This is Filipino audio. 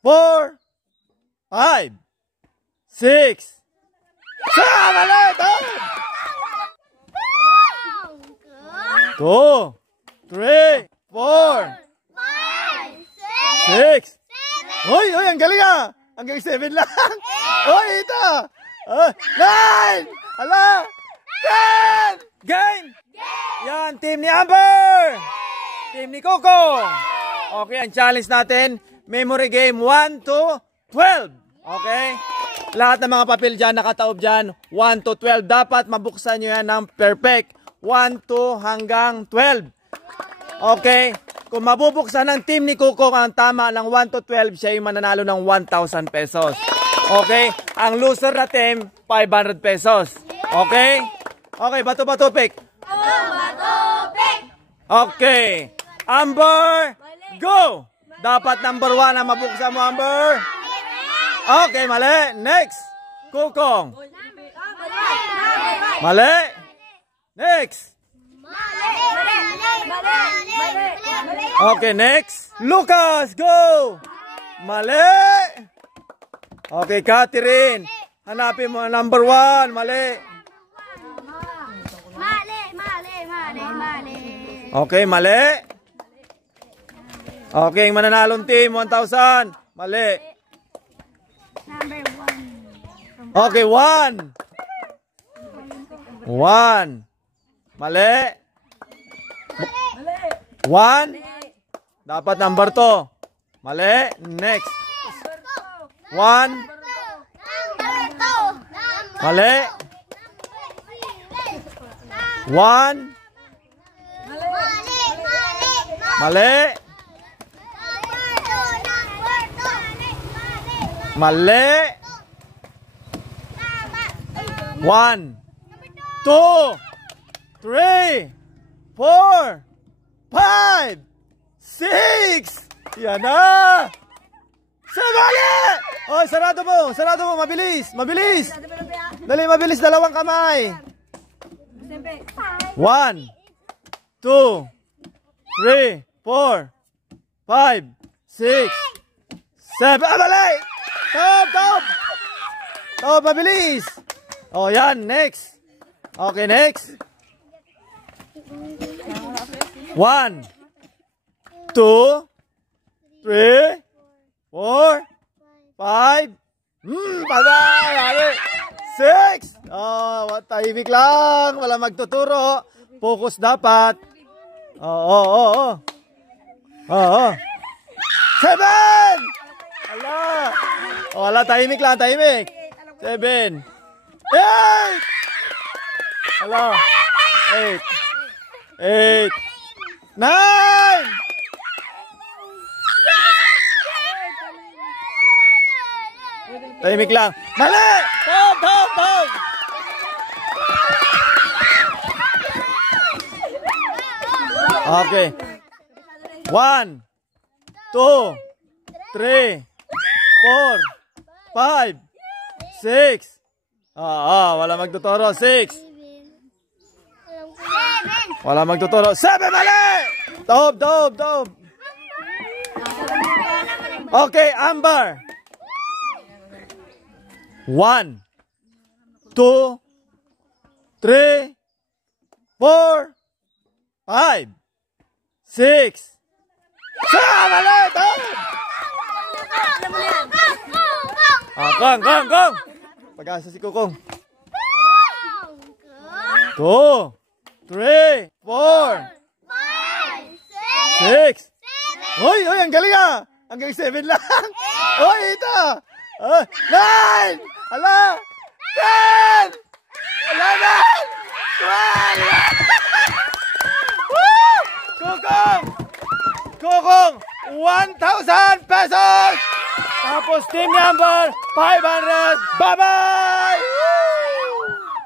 4, 5, 6, 7, mali! 2, 3, 4, 6. Hoy, ang galing ah! Hanggang 7 lang. Hoy, ito! 9! Hala! 10! Game! Yan, team ni Amber! Team ni Coco! Okay, ang challenge natin, memory game 1 to 12. Okay? Lahat ng mga papel dyan, nakataob dyan, 1 to 12. Dapat mabuksan nyo yan ng perfect. 1 to hanggang 12. Okay? Kung mabubuksan ng team ni Coco ang tama ng 1 to 12, siya yung mananalo ng 1,000 pesos. Okay? Ang loser na team, 500 pesos. Okay? Okay, bato-bato pick. Okay. Amber, go! Dapat number 1 na mabuksan mo, Amber. Okay, mali. Next. Kukong. Mali. Next. Okay, next. Lucas, go! Mali! Okay, Catherine. Hanapin mo ang number 1. Mali. Okay, mali. Okay, ang mananalong team, 1,000. Mali. Okay, 1. 1. Mali. 1. Dapat number 2. Mali. Next. 1. Mali. 1. Mali. Mali. 1, 2, 3, 4, 5, 6. Yan na. Mali. Oh, sarado mo. Sarado mo. Mabilis. Mabilis. Dali, mabilis. Dalawang kamay. 1, 2, 3, 4, 5, 6, 7. Ah, mali. Top. Top, mabilis. Oh, yan. Next. Okay, next. 1, 2, 3, 4, 5. Patay. 6. Oh, tahimik lang. Wala magtuturo. Focus dapat. Oo. 7. Ala. Oh, wala, tahimik lang, tahimik. 7. 8. Ala. 8. 8. 9. Tahimik lang. Mali! Top! Okay. 1, 2, 3, 4, 5, 6. Wala magtuturo. 6. Wala magtuturo. 7, mali! Top. Okay, Amber. 1, 2, 3, 4, 5, 6. Mali! Top! Kong. Pag-asa si Kukong. 2, 3, 4, 6. Hoy, ang galing ah. Hanggang 7 lang. Hoy, ito. 9. Hala. 10. 11. 12. Kukong. 1,000 pesos. Tapos team number 500. Bye-bye.